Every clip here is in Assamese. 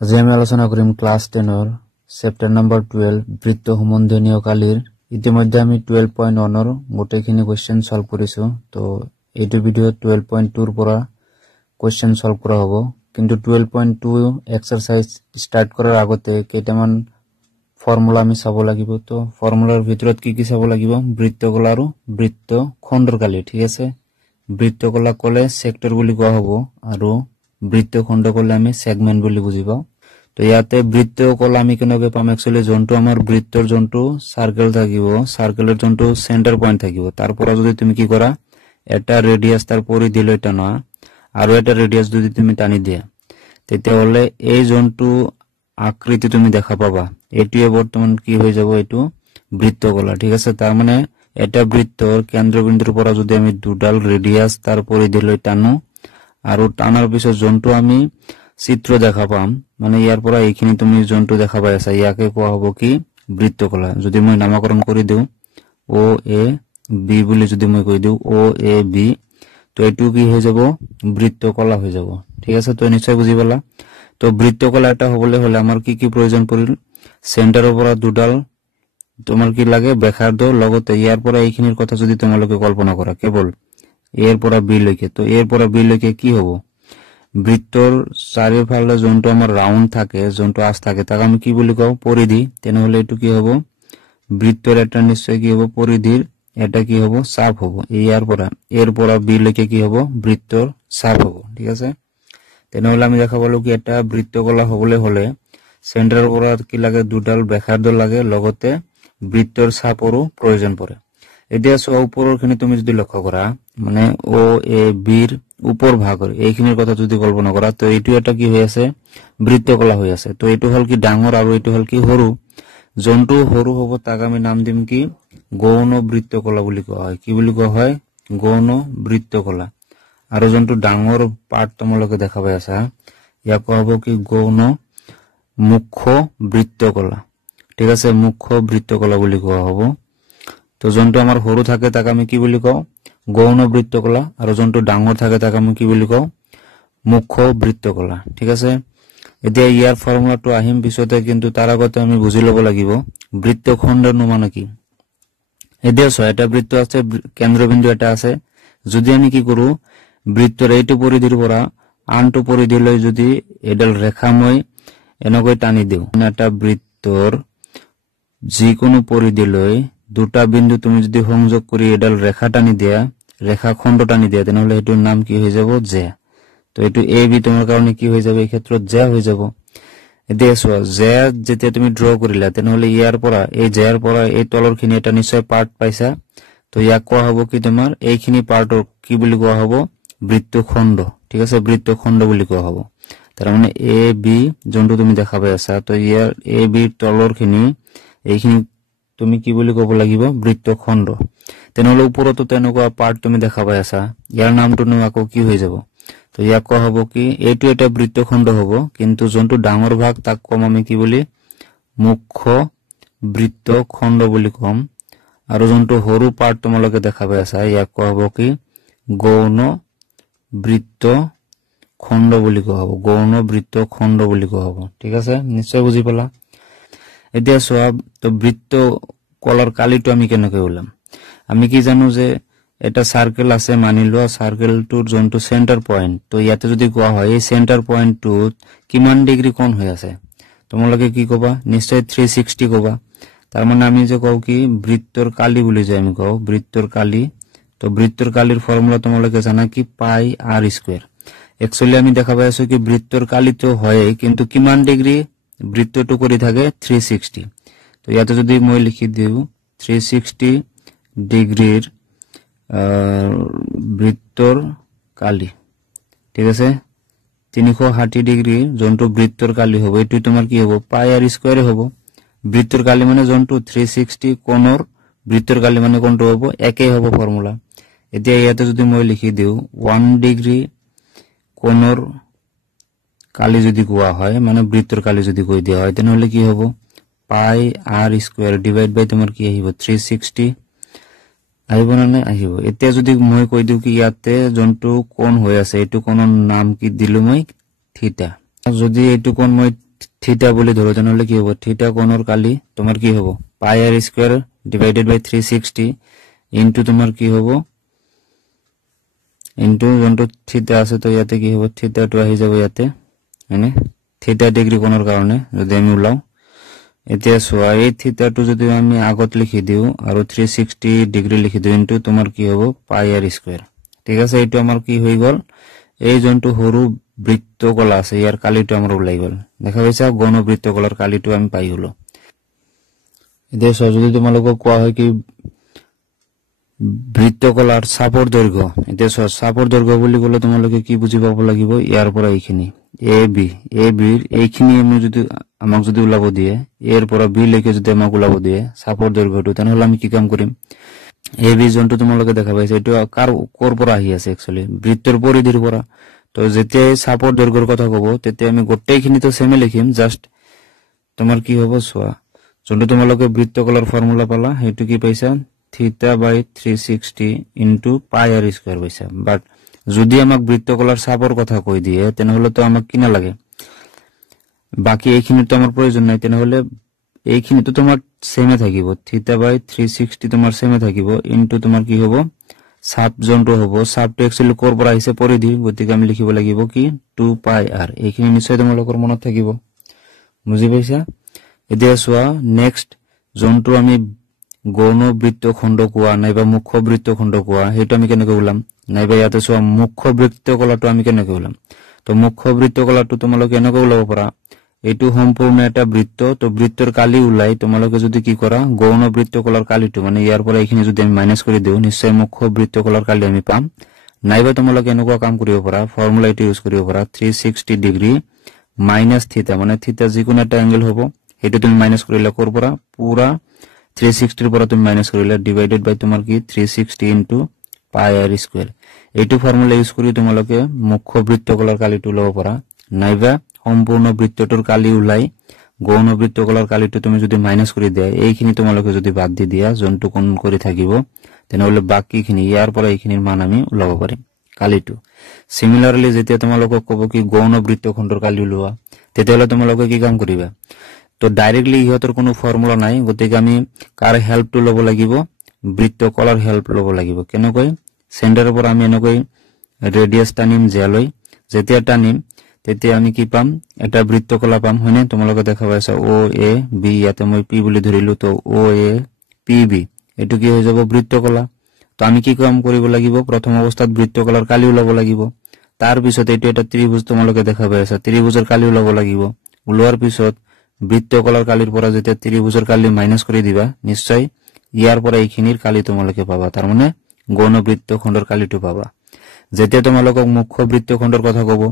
আজি আমি আলোচনা কৰিম ক্লাস 10 চেপ্টাৰ নম্বৰ 12 বৃত্ত সম্বন্ধীয় কালিৰ ইতিমধ্যে আমি 12.1 গোটেইখিনি কোৱেশ্চন সলভ কৰিছো তো এইটো ভিডিঅ 12.2 ৰ পৰা কোৱেশ্চন সলভ কৰা হ'ব কিন্তু 12.2 এক্সাৰসাইজ ষ্টাৰ্ট কৰাৰ আগতে কেইটামান ফৰ্মুলা আমি চাব লাগিব তো ফৰ্মুলাৰ ভিতৰত কি চাব লাগিব বৃত্তকলা আৰু বৃত্তখণ্ডৰ কালি ঠিক আছে বৃত্তকলা কলে সেক্টৰ বুলি কোৱা হ'ব আৰু বৃত্তখণ্ড কলে আমি সেগমেন্ট বুলি বুজিবা তো ইয়াতে বৃত্তকলা আমি কেনেকৈ পাম একচুয়ালি জন্তু আমাৰ বৃত্তৰ জন্তু সাৰ্কেল থাকিব সাৰ্কেলৰ জন্তু সেন্টাৰ পয়েন্ট থাকিব তাৰ পৰা যদি তুমি কি কৰা এটা ৰেডিয়াস তাৰ পৰিধি লৈ টানা আৰু এটা ৰেডিয়াস যদি তুমি টানি দিয়া তেতিয়া হলে এই জন্তু আকৃতি তুমি দেখা পাবা এটিয়ে বৰ্তমান কি হৈ যাব এটো বৃত্তকলা ঠিক আছে তাৰ মানে এটা বৃত্তৰ কেন্দ্ৰবিন্দুৰ পৰা যদি আমি দুডাল ৰেডিয়াস তাৰ পৰিধি লৈ টানো আৰু টানাৰ পিছত জন্তু আমি চিত্ৰ দেখা পাম মানে ইয়াৰ পৰা এইখিনি তুমি জন্তু দেখা পাই আছা ইয়াকে কোৱা হ'ব কি বৃত্তকলা যদি মই নামকৰণ কৰি দিও ও এ বি বুলি যদি মই কৈ দিও ও এ বি তো এটো কি হৈ যাব বৃত্তকলা হৈ যাব ঠিক আছে তো নিশ্চয় বুজি পালা তো বৃত্তকলা এটা হ'বলৈ হলে আমাৰ কি প্ৰয়োজন পৰিল সেন্টাৰৰ পৰা দুডাল তোমাৰ কি লাগে ব্যাসাৰ্ধ লগতে ইয়াৰ পৰা এইখিনিৰ কথা যদি তোমালোকে কল্পনা কৰা কেৱল এৰ পৰা বি লৈকে তো এৰ পৰা বি লৈকে কি হ'ব বৃত্তৰ চাৰিওফালে জন্তু আমাৰ ৰাউন্ড থাকে জন্তু আস থাকে তাক আমি কি বুলি কও পৰিধি তেনেহলে এটো কি হ'ব বৃত্তৰ এটা নিশ্চয় কি হ'ব পৰিধিৰ এটা কি হ'ব চাপ হ'ব এৰ পৰা বি লৈকে কি হ'ব বৃত্তৰ চাপ হ'ব ঠিক আছে তেনেহলে আমি দেখা পালো কি এটা বৃত্তকলা হ'বলৈ হলে সেন্টাৰৰ পৰা কি লাগে দুডাল ব্যাসাৰ্ধ লাগে লগতে বৃত্তৰ চাপৰো প্ৰয়োজন পৰে এতিয়া সো ওপৰৰখিনি তুমি যদি লক্ষ্য কৰা মানে ও এ বিৰ উপৰ ভাগৰ এইখিনিৰ কথা যদি কল্পনা কৰা তো এইটো এটা কি হৈ আছে বৃত্তকলা হৈ আছে তো এইটো হল কি ডাঙৰ আৰু এইটো হল কি সৰু জন্তু সৰু হ'ব তাক আমি নাম দিম কি গৌণ বৃত্তকলা বুলি কোৱা হয় কি বুলি কোৱা হয় গৌণ বৃত্তকলা আৰু জন্তু ডাঙৰ পাৰ্ট তোমালোকে দেখা পাই আছা ইয়াক কোৱা হ'ব কি গৌণ মুখ্য বৃত্তকলা ঠিক আছে মুখ্য বৃত্তকলা বুলি কোৱা হ'ব তো জন্তু আমাৰ সৰু থাকে তাক আমি কি বুলি কও গৌণ বৃত্তকলা আৰু জন্তু ডাঙৰ থাকে তাক আমি কি বুলি কও মুখ্য বৃত্তকলা ঠিক আছে এতিয়া ইয়াৰ ফৰ্মুলাটো আহিম পিছতে কিন্তু তাৰ আগতে আমি বুজি ল'ব লাগিব বৃত্তখণ্ডৰ মানে কি এতিয়া এটা বৃত্ত আছে কেন্দ্ৰবিন্দু এটা আছে যদি আমি কি কৰো বৃত্তৰ এইটো পৰিধিৰ পৰা আনটো পৰিধিলৈ যদি এডাল ৰেখা মই এনেকৈ টানি দিও এটা বৃত্তৰ যিকোনো পৰিধিলৈ দুটা বিন্দু তুমি যদি সংযোগ কৰি এডাল ৰেখা টানি দিয়া ৰেখা খণ্ড টানি দিয়া তেনেহলে এটোৰ নাম কি হৈ যাব জে তো এটো এ বি তোমাৰ কাৰণে কি হৈ যাব এই ক্ষেত্ৰত জে হৈ যাব এতিয়া চোৱা জে যেতিয়া তুমি ড্ৰ কৰিলা তেনেহলে ইয়াৰ পৰা এই জেৰ পৰা এই তলৰখিনি এটা নিশ্চয় পাৰ্ট পাইছা তো ইয়াক কোৱা হ'ব কি তোমাৰ এইখিনি পাৰ্টৰ কি বুলি কোৱা হ'ব বৃত্তখণ্ড ঠিক আছে বৃত্তখণ্ড বুলি কোৱা হ'ব তাৰ মানে এ বি যোনটো তুমি দেখা পাই আছা তো ইয়াৰ এ বি তলৰখিনি এইখিনি তুমি কি বুলি ক'ব লাগিব বৃত্তখণ্ড তেনেহলে ওপৰতো তেনেকুৱা পাৰ্ট তুমি দেখা পাই আছা ইয়াৰ নামটো আকৌ কি হৈ যাব তো ইয়াক কোৱা হ'ব কি এইটো এটা বৃত্তখণ্ড হ'ব কিন্তু যোনটো ডাঙৰ ভাগ তাক কম আমি কি বুলি মুখ্য বৃত্তখণ্ড বুলি কম আৰু যোনটো সৰু পাৰ্ট তোমালোকে দেখা পাই আছা ইয়াক কোৱা হ'ব কি গৌণ বৃত্তখণ্ড বুলি কোৱা হ'ব গৌণ বৃত্তখণ্ড বুলি কোৱা হ'ব ঠিক আছে নিশ্চয় বুজি পালা এতিয়া সোয়া তো বৃত্ত কলাৰ কালিটো আমি কেনেকৈ ওলাম আমি কি জানো যে এটা সাৰ্কেল আছে মানি লোৱা সাৰ্কেলটোৰ জন্তু সেন্টাৰ পয়েন্ট তো ইয়াতে যদি কোৱা হয় এই সেন্টাৰ পয়েন্টটোত কিমান ডিগ্ৰী কোণ হৈ আছে তোমালোকে কি কবা নিশ্চয় 360 কবা তাৰ মানে আমি যে কও কি বৃত্তৰ কালি বুলি যে আমি কও বৃত্তৰ কালি তো বৃত্তৰ কালিৰ ফৰ্মুলা তোমালোকে জানা কি পাই r স্কয়াৰ একচুয়ালি আমি দেখা পাই আছো কি বৃত্তৰ কালি তো হয় কিন্তু কিমান ডিগ্ৰী বৃত্তটো কৰি থাকে 360 তো ইয়াতে যদি মই লিখি দিও 360 ডিগ্ৰীৰ বৃত্তৰ কালি ঠিক আছে 360 ডিগ্ৰী যোনটো বৃত্তৰ কালি হ'ব এটো তোমাৰ কি হ'ব পাই r স্কয়াৰ হ'ব বৃত্তৰ কালি মানে যোনটো 360 কোণৰ বৃত্তৰ কালি মানে কোনটো হ'ব একেই হ'ব ফৰ্মুলা এতিয়া ইয়াতে যদি মই লিখি দিও 1 ডিগ্ৰী কোণৰ কালি যদি কোৱা হয় মানে বৃত্তৰ কালি যদি কৈ দিয়া হয় তেনেহলে কি হ'ব পাই r স্কয়ার ডিভাইড বাই তোমাৰ কি আহিব 360 আহিব না আহিব এতিয়া যদি মই কৈ দিও কি ইয়াতে যোনটো কোণ হৈ আছে এটো কোণৰ নাম কি দিলু মই থিটা যদি এটো কোণ মই থিটা বলি ধরো তাহলে কি হবে থিটা কোণের কালি তোমার কি হবে পাই আর স্কয়ার ডিভাইডেড বাই 360 ইনটু তোমার কি হবে ইনটু যন্ত্র থিটা আছে তো ইয়াতে কি হবে থিটা টু আহি যাব ইয়াতে মানে থিটা ডিগ্রি কোণের কারণে যদি আমি উলাও এতিয়া সোয়া এই থিটা টু যদি আমি আগত লিখি দিও আর 360 ডিগ্রি লিখি দিও ইনটু তোমার কি হবে পাই আর স্কয়ার ঠিক আছে এটা আমার কি হই গল এই যন্ত্র সরু বৃত্তকলা আছে ইয়ার কালিটো আমার উলাই গল দেখা পাইছা গণ বৃত্তকলার কালিটো আমি পাই হলো এতিয়া যদি তোমালোকক কোৱা হয় কি বৃত্তকলাৰ চাপৰ দৈৰ্ঘ্য এতিয়া চাপৰ দৈৰ্ঘ্য বুলি ক'লে তোমালোকে কি বুজি পাব লাগিব ইয়াৰ পৰা এইখিনি এ বি এইখিনি আমি যদি আমাক যদি উলাব দিয়ে এর পৰা বি লৈকে যদি আমাক উলাব দিয়ে চাপৰ দৈৰ্ঘ্যটো তেনহলে আমি কি কাম কৰিম এ বি যোনটো তোমালোকে দেখা পাইছে এটো কৰ পৰা আহি আছে একচুয়ালি বৃত্তৰ পৰিধিৰ পৰা তো যেতিয়া চাপৰ দৈৰ্ঘ্যৰ কথা কব তেতিয়া আমি গোটেইখিনি তো সেমে লিখিম জাস্ট তোমাৰ কি হ'ব সোয়া যোনটো তোমালোকে বৃত্তকলাৰ ফৰ্মুলা পালা হেতু কি পাইছা থিটা বাই 360 ইনটু পাই আৰ স্কয়াৰ পাইছা বাট যদি আমাক বৃত্তকলাৰ চাপৰ কথা কৈ দিয়ে তেনহলে তো আমাক কি না লাগে বাকি এইখিনি তো আমাৰ প্ৰয়োজন নাই তেনহলে এইখিনি তো তোমাৰ সেমে থাকিব থিটা বাই 360 তোমাৰ সেমে থাকিব ইনটু তোমাৰ কি হ'ব সাব যোনটো হ'ব সাবটো একচুয়ালি কোৰ পৰা আহিছে পৰিধি গতিকে আমি লিখিব লাগিব কি 2 পাই আৰ এইখিনি নিশ্চয় তোমালোকৰ মনত থাকিব বুজি পাইছা এতিয়া সোয়া নেক্সট যোনটো আমি গৌণ বৃত্তখণ্ড কোৱা নাইবা মুখ্য বৃত্তখণ্ড কোৱা হেতু আমি কেনেকৈ উলাম নাইবা ইয়াতে সোয়া মুখ্য বৃত্তকলাটো আমি কেনেকৈ উলাম তো মুখ্য বৃত্তকলাটো তোমালোকে কেনেকৈ উলাব পাৰা এটু সম্পূর্ণ একটা বৃত্ত তো বৃত্তর কালি উলাই তোমালোকে যদি কি করা গৌণ বৃত্তকলার কালিটো মানে ইয়ার পরে এখানে যদি আমি মাইনাস করে দেও নিশ্চয় মুখ্য বৃত্তকলার কালি আমি পাম নাইবা তোমালোকে এনেকুৱা কাম কৰিব পাৰা ফৰ্মুলা এটা ইউজ কৰিব পাৰা 360 ডিগ্রি মাইনাস থিটা মানে থিটা যিকোনো একটা অ্যাঙ্গেল হ'ব এটো তুমি মাইনাস কৰিলে কৰ পৰা পুৰা 360 এৰ পৰা তুমি মাইনাস কৰিলে ডিভাইডেড বাই তোমাৰ কি 360 ইনটু পাই আৰ স্কয়াৰ এইটো ফৰ্মুলা ইউজ কৰি তোমালোকে মুখ্য বৃত্তকলাৰ কালিটো লব পাৰা নাইবা সম্পূৰ্ণ বৃত্তটোৰ কালি উলাই গৌণ বৃত্তকলাৰ কালিটো তুমি যদি মাইনাস কৰি দিয়া এইখিনি তোমালোকে যদি বাদ দি দিয়া জন্তু কোন কৰি থাকিব তেনহলে বাকিখিনি ইয়াৰ পৰা এইখিনিৰ মান আমি উলাব পাৰিম কালিটো সিমিলাৰলি যেতিয়া তোমালোকক কব কি গৌণ বৃত্তখণ্ডৰ কালি উলোৱা তেতিয়াহলে তোমালোকে কি কাম কৰিবা তো ডাইৰেক্টলি ইহতৰ কোনো ফৰ্মুলা নাই গতিকে আমি কাৰ হেল্পটো লব লাগিব বৃত্তকলাৰ হেল্প লব লাগিব কেনেকৈ সেন্টাৰৰ পৰা আমি এনেকৈ ৰেডিয়াস টানিম জিয়ালৈ যেতিয়া টানিম তেতিয়া আমি কি পাম এটা বৃত্তকলা পাম হয়নে তোমালোকে দেখা পাইছা ও এ বি ইয়াতে মই পি বুলি ধৰিলো তো ও এ পি বি এটো কি হৈ যাব বৃত্তকলা তো আমি কি কাম কৰিব লাগিব প্ৰথম অৱস্থাত বৃত্তকলাৰ কালি উলাব লাগিব তাৰ পিছত এটো এটা ত্ৰিভুজ তোমালোকে দেখা পাইছা ত্ৰিভুজৰ কালি উলাব লাগিব উলোৱাৰ পিছত বৃত্তকলাৰ কালিৰ পৰা যেতিয়া ত্ৰিভুজৰ কালি মাইনাস কৰি দিবা নিশ্চয় ইয়াৰ পৰা এইখিনিৰ কালি তোমালোকে পাবা তাৰ মানে গৌণ বৃত্তখণ্ডৰ কালিটো পাবা যেতিয়া তোমালোকক মুখ্য বৃত্তখণ্ডৰ কথা কব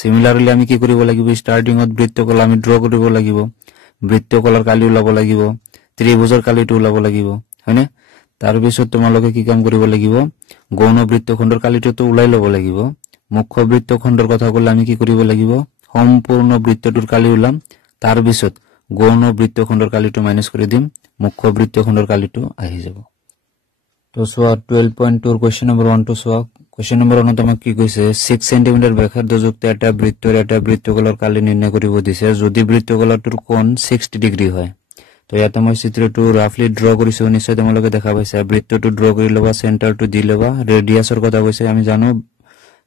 সিমিলাৰলি আমি কি কৰিব লাগিব স্টাৰ্টিংত বৃত্তকলা আমি ড্ৰ কৰিব লাগিব বৃত্তকলাৰ কালি উলাব লাগিব ত্ৰিভুজৰ কালিটো উলাব লাগিব হয়নে তাৰ পিছত তোমালোকে কি কাম কৰিব লাগিব গৌণ বৃত্তখণ্ডৰ কালিটো তো উলাই লব লাগিব মুখ্য বৃত্তখণ্ডৰ কথা কলে আমি কি কৰিব লাগিব সম্পূৰ্ণ বৃত্তটোৰ কালি উলাম তাৰ পিছত গৌণ বৃত্তখণ্ডৰ কালিটো মাইনাস কৰি দিম মুখ্য বৃত্তখণ্ডৰ কালিটো আহি যাব তো সোয়া 12.2 কোশ্চেন নম্বৰ 1 টু সোয়া কোশ্চেন নম্বৰ 1 তোমাক কি কৈছে 6 সেমি ব্যাসাৰ্ধযুক্ত এটা বৃত্তকলাৰ কালি নিৰ্ণয় কৰিব দিছে যদি বৃত্তকলাটোৰ কোণ 60 ডিগ্ৰী হয় তো ইয়াতে মই চিত্ৰটো ৰাফলি ড্ৰ কৰিছো নিশ্চয় তোমালোকে দেখা পাইছা বৃত্তটো ড্ৰ কৰি লবা সেন্টাৰটো দি লবা ৰেডিয়াসৰ কথা কৈছে আমি জানো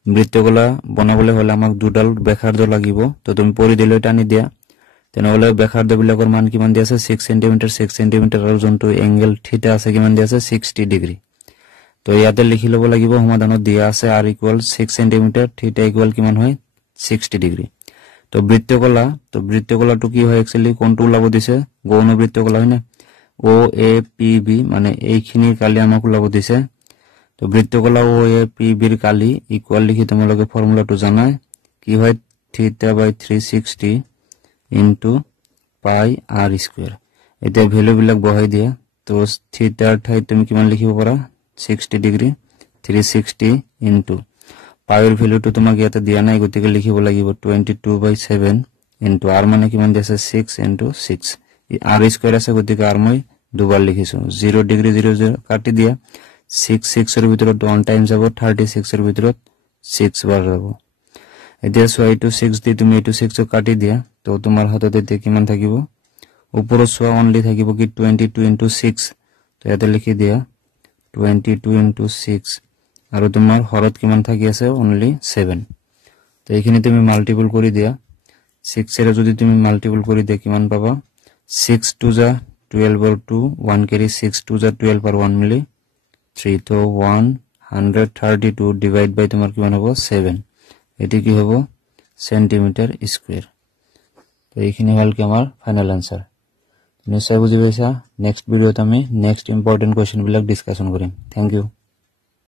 বৃত্তকলা বনাবলৈ হলে আমাক দুডাল ব্যাসাৰ্ধ লাগিব তো তুমি পৰিধিলৈ টানি দিয়া তেনহলে ব্যাসাৰ্ধবিলাকৰ মান কিমান দি আছে 6 সেমি আৰু যোনটো এংগেল থিটা আছে কিমান দি আছে 60 ডিগ্ৰী তো ইয়াতে লিখি লব লাগিব সমাধানত দিয়া আছে r = 6 সেমি থিটা = কিমান হয় 60 ডিগ্ৰী তো বৃত্তকলাটো কি হয় একচুয়ালি কোনটো উলাব দিছে গৌণ বৃত্তকলা হয় না ও এ পি বি মানে এইখিনিৰ কালি আমাক উলাব দিছে তো বৃত্তকলা ও এ পি বিৰ কালি ইকুয়াল লিখি তোমালোকে ফর্মুলাটো জানাই কি হয় থিটা বাই 360 ইনটু পাই আর স্কয়ার এটা ভ্যালু বিলাক বহাই দিয়া তো থিটাৰ ঠাইত তুমি কিমান লিখিব পাৰা 60 ডিগ্ৰী 360 ইনটু পাইৰ ভ্যালুটো তোমাক ইয়াতে দিয়া নাই গতিকে লিখিব লাগিব 22/7 ইনটু r মানে কিমান দিছে 6 ইনটু 6 r স্কয়ার আছে গতিকে r মই দুবাৰ লিখিছো 0 ডিগ্ৰী 0 কাটি দিয়া 6 এৰ ভিতৰত 1 টাইম যাব 36 এৰ ভিতৰত 6 বাৰ যাব এতিয়া সোয়া 6 দি তুমি 6 কাটি দিয়া তো তোমাৰ হাতত এতিয়া কিমান থাকিব ওপৰত সোৱা অনলি থাকিব কি 22 into 6 তো ইয়াতে লিখি দিয়া 22 into 6 আৰু তোমাৰ হৰত কিমান থাকি আছে অনলি 7 তো এইখিনি তুমি মাল্টিপল কৰি দিয়া 6 এৰ যদি তুমি মাল্টিপল কৰি দিয়া কিমান পাবা 6 to the 12 or 2 1 carry 6 to the 12 or 1 মিলি 3 তো 132 ডিভাইড বাই তোমার কিমান হ'ব 7 এটি কি হ'ব সেন্টিমিটার স্কয়ার তো এইখিনি হল কি আমাৰ ফাইনাল আনসাৰ নিশ্চয় বুজি পাইছা নেক্সট ভিডিওত আমি নেক্সট ইম্পৰ্টেন্ট কোৱেশ্চন বিলাক ডিসকাশন কৰিম থ্যাংক ইউ